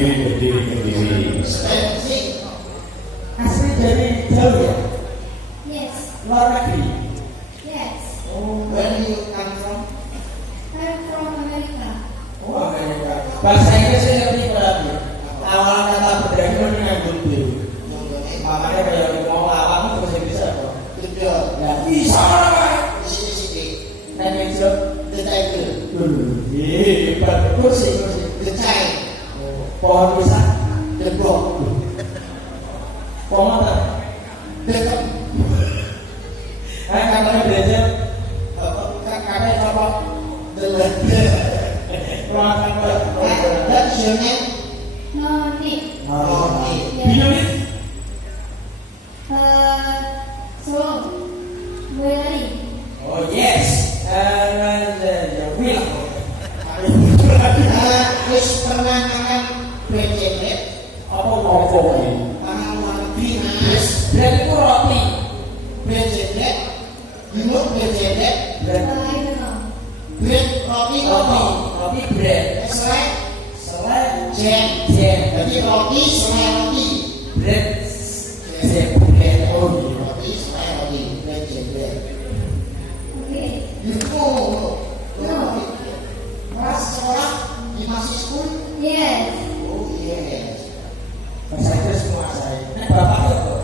Kediri. Asli dari jauh ya? Yes. Luar negeri? Yes. Oh, where do you come from? I'm from America. Oh, Amerika. Bahasa Inggrisnya ngerti berarti? Awal kata berdragon dengan gundu. Makanya kalau mau awam itu bahasa Inggris apa? Betul. Ya bisa lah. Sini. Nanya jawab. Detail. Hebat. Kursi. Detail. Pohon pisang. Debok. Pohon motor. Dekem. Katanya belajar. Katanya apa? Delet. Ruangan That's your name? No need. Bingung. So, where? Oh yes. Will. Wis pernah makan BCB? Apa nopo ini? Pengalaman dinas. Bread itu roti. BCB? You know BCB? I don't know. Bread roti. Roti bread. Selai Jam. jadi roti selai roti. Bread. Jam. Bread. Oh iya. Roti selai roti. BCB. Okay. Itu pas sekolah di masih school. Yes. Oh yes. Bahasa Inggris menguasai. Bapak itu.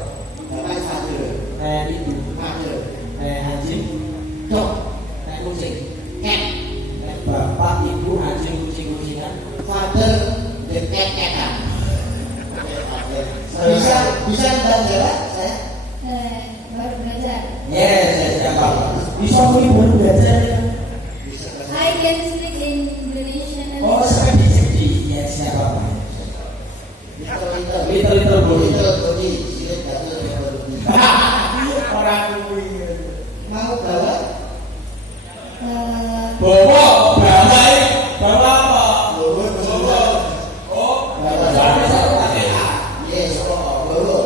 Bapak father. Ibu. Mother. Anjing. Dog. Kucing. Cat. Bapak, ibu, anjing, kucing-kucingan. Father. The cat. Bisa belajar saya? Baru belajar. Yes, Bapak. Bisa baru belajar. I can speak in Indonesian and Oh, sampai di sini. Yes, Bapak. Little body. Orang Mau bawa? bawa apa? Oh, Bawa. satu pakai A. Yes, bawa. no.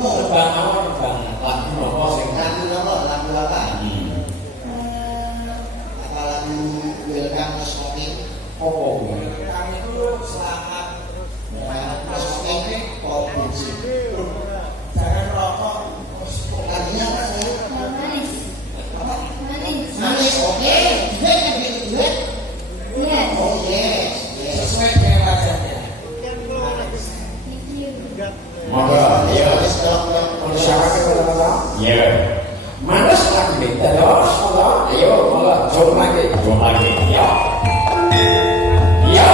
Terbang apa terbang? Lagu apa sing? Lagu apa? Uh, Apa lagu Welcome to Smoking? Oh, kami itu selamat Smoking pop music. jangan rokok. Lagunya apa saya? manis. Apa? Manis. Manis, oke. Duet. Yes. Oh yes. Sesuai dengan wajahnya. Thank you. Monggo, ya. Masyarakat kota-kota. Ya. Mana sekarang kita terus, monggo. Ayo, monggo. Jom lagi. Ya. Ya.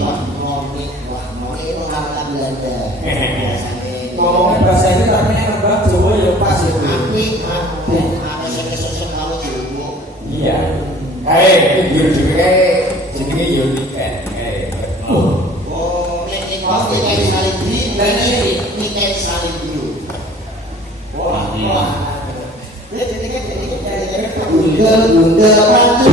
Ngomongnya itu kata Belanda. Ngomongnya bahasa ini tapi yang nembak Jawa ya pas ya. Apa sih kamu Jawa? Iya. Yo juga jenenge yo niken. Oh, nek pasti kayak saling di, ini kayak saling dulu. Wah. Bunda pancu.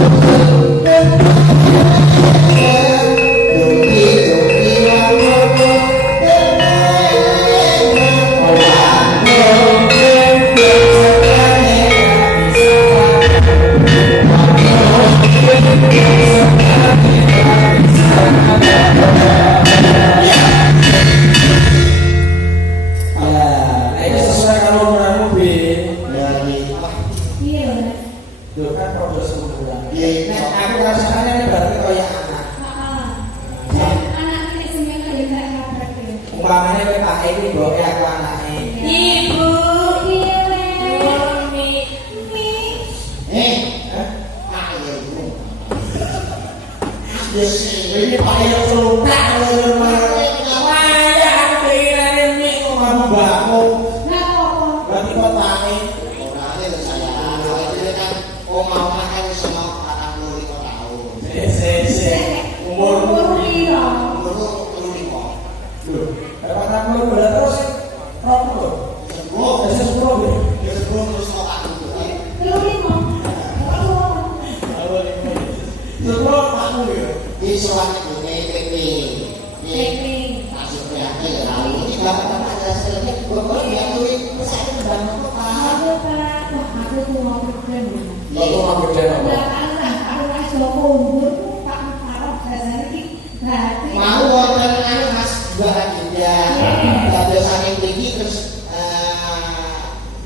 Ini pakai celuprak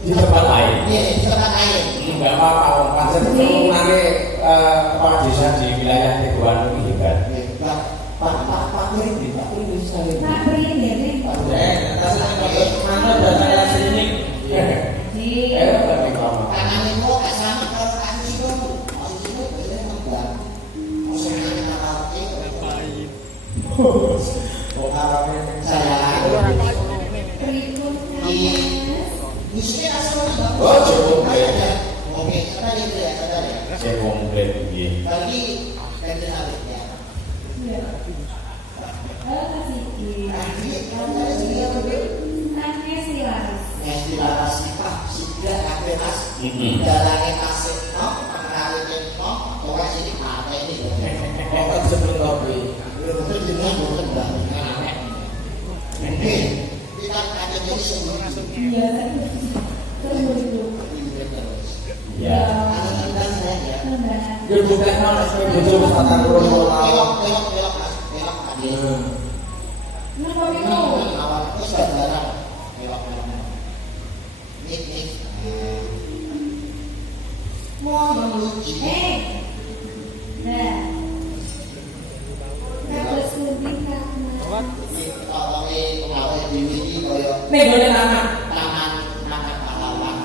di tempat lain. Iya, di tempat lain. Enggak apa-apa, pancen turunane kepala desa di wilayah Teguhan ini kan. Pak Kuring bisa nih. Pak Kuring ya, nih. Mana datanya sini? Tapi kamu. Karena itu sama kalau kasih itu, biasanya enggak. Maksudnya karaoke. Saya. Isinya asal Oh, cukup ya. Oke, sadar itu ya, sadar ya. Saya komplain begini. Bagi ganti habis ya. Iya. Nanti kalau saya sendiri apa dulu? Tanya si Laras. Laras sifat sudah ada mas. Jalannya kasih no, pengaruhnya no, orang sini apa ini? Kita sebelum kopi. Betul dengan bukan banget. Mungkin kita ada jadi sendiri. Iya, terus. Ya. Anak-anak saya ya. Dia bukan mana sih betul tata ruang Belok, awal. belok mas, belok tadi. Kenapa itu? Awal itu saudara. Belok. Nik. Mau melucu. Nah. Kalau suntik karena Kalau di ini koyo Nih gue nama. tangan pahlawan.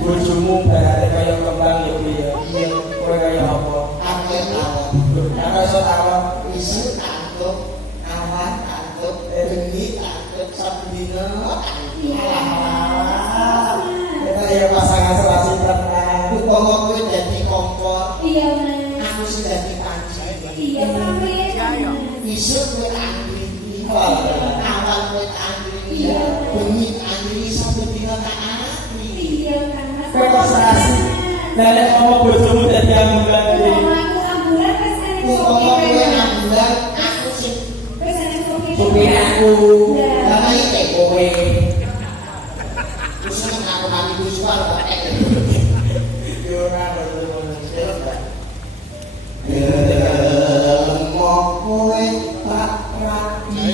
Bojomu berarti kaya kembang ya piye? Iya, Kowe kaya apa? ambil awal. Ora iso tawon. Isu antuk, awan antuk, bengi antuk, sabdina Kita ya pasangan serasi tenan. Upama kowe dadi kompor, iya mas. aku sing dadi panci. Iya pamit. Isu kowe angri, awan kowe angri, bengi angri, sabdina tak angri. Iya kan mas. Kowe kok serasi. Lah nek mau bojomu dadi ambulan iki. Aku ambulan pesanan Upama kowe ambulan, aku sing pesanan Supir aku. lama iki Kowe. terus nang aku mati wis kok pakai. Yo ora ngono. Mau kowe tak rapi.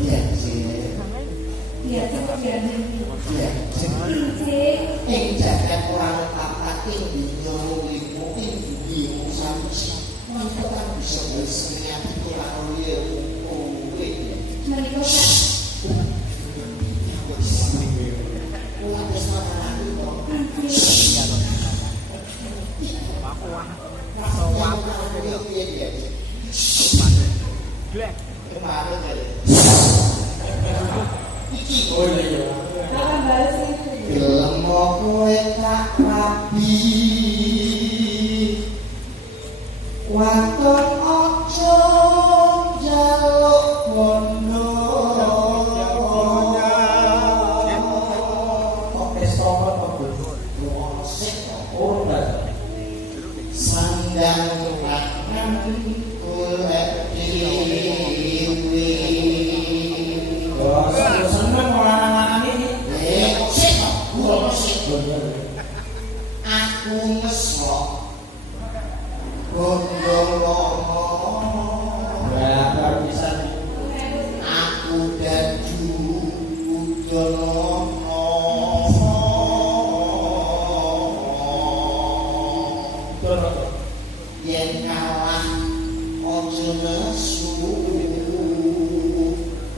Iya sih. Iya cukup ya. Iya. Cek. Jagat orang apa tingginya mungkin bingung samsi. Mantap kan bisa bersenya itu lalu ya. Mereka Kemarin kali. Iki Oh iya. Akan balas itu. film kowe tak rapi. Waton ojo jaluk bondo. Kok esok apa tuh? Oh enggak. Sandang tangan golek dewi. Oh, seneng orang anak ini. Sik kok, gua sik. Aku ngesok gondolomo. Berapa bisa? Aku dadu udolomo. Yen kalah ojo nesu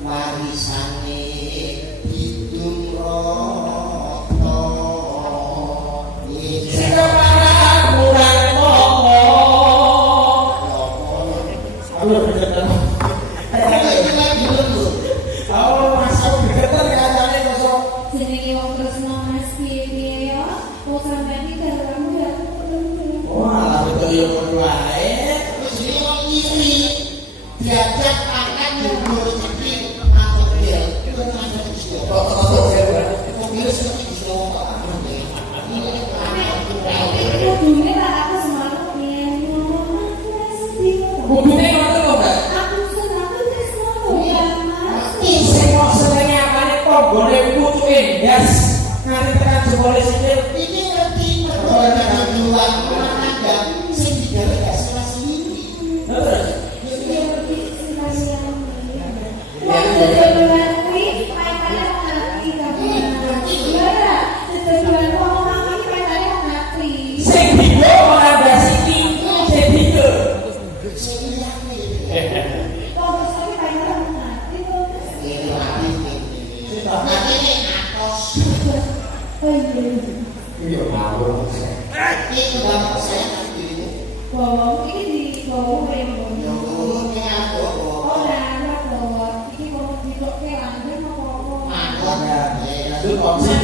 warisane hidung roto. Sing parah kurang ngomong. Aku bergetar. Oh, Mas aku bergetar katanya kosong. Jenenge wong tresno Mas piye ya? Wong sampeyan iki kamu ya. Wah, betul ya ngono wae. Diajak akan nyuruh rezeki masuk bil. Itu masuk bil. Mobil seperti di Jawa. Kudune tak aku semalam piye ngomong sedih. Kudune ngono lho, Mbak. Aku seneng tresno ya Mas. Sing kok senenge apane tonggone pucuke ndas. Nganti tekan jebole sikil. Ini ngerti perkara dua menanggap sing digawe gak salah sendiri. Terus sing digo ora ndas iki, sing digo. Sing liyane. Ini lagi ini. Nanti nek atos Iya, ngawur. itu bapak saya nanti ini. Ya ngomongnya apa kok? Itu opsi.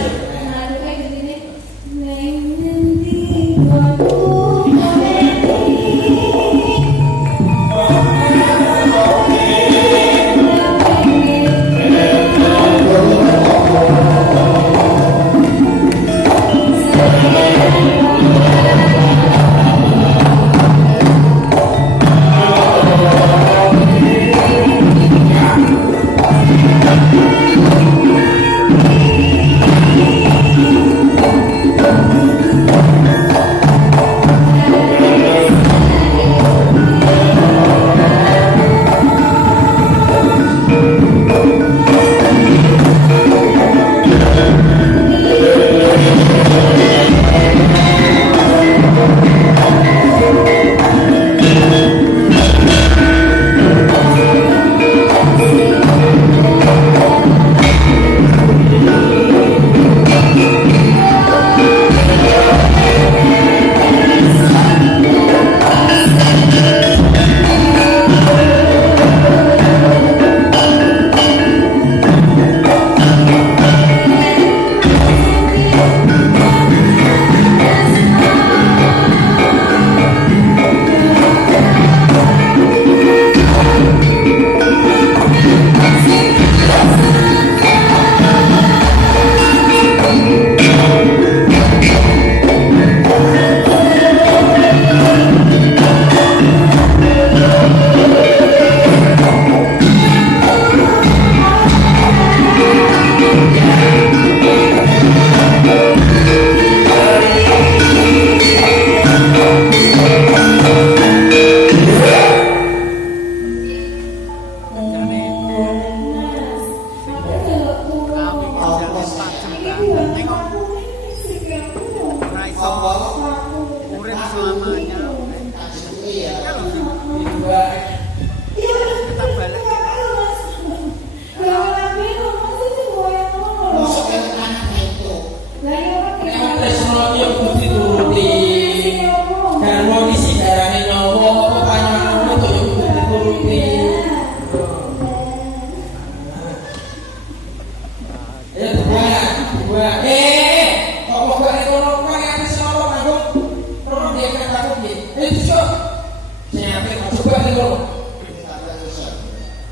Saya apik coba nih kok. Ini sampai susah.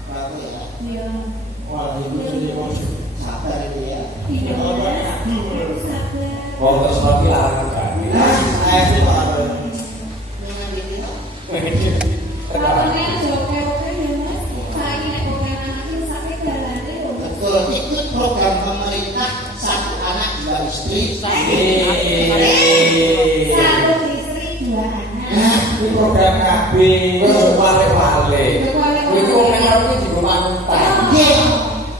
Bagus ya. Iya. Wah, itu jadi maksud. Sabar itu ya. Iya. Sabar. Oh, terus tapi larang kan. Saya sih Pak. Dengan ini loh. Kalau nek joke-joke ya Mas, saiki nek wong anak iki sampe dalane lho. Betul, ikut program pemerintah satu anak dua istri. Satu istri dua anak. Nah, ini program KB. Wis wale-wale. Kowe iki wong anyar iki digo mantan. Iya,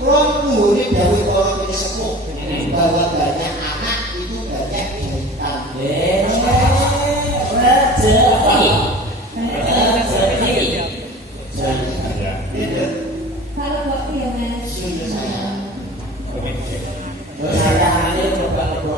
kalau ini dari orang ini sepuh bahwa banyak anak itu banyak jahitan. Kalau kok ya Mas. Sungguh saya. Saya anaknya coba lebih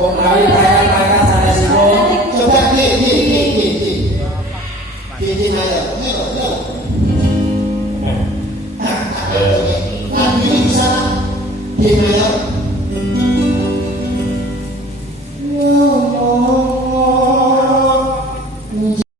Kok menawi mereka sanesipun Coba di ayo. Nah, ini bisa di ayo.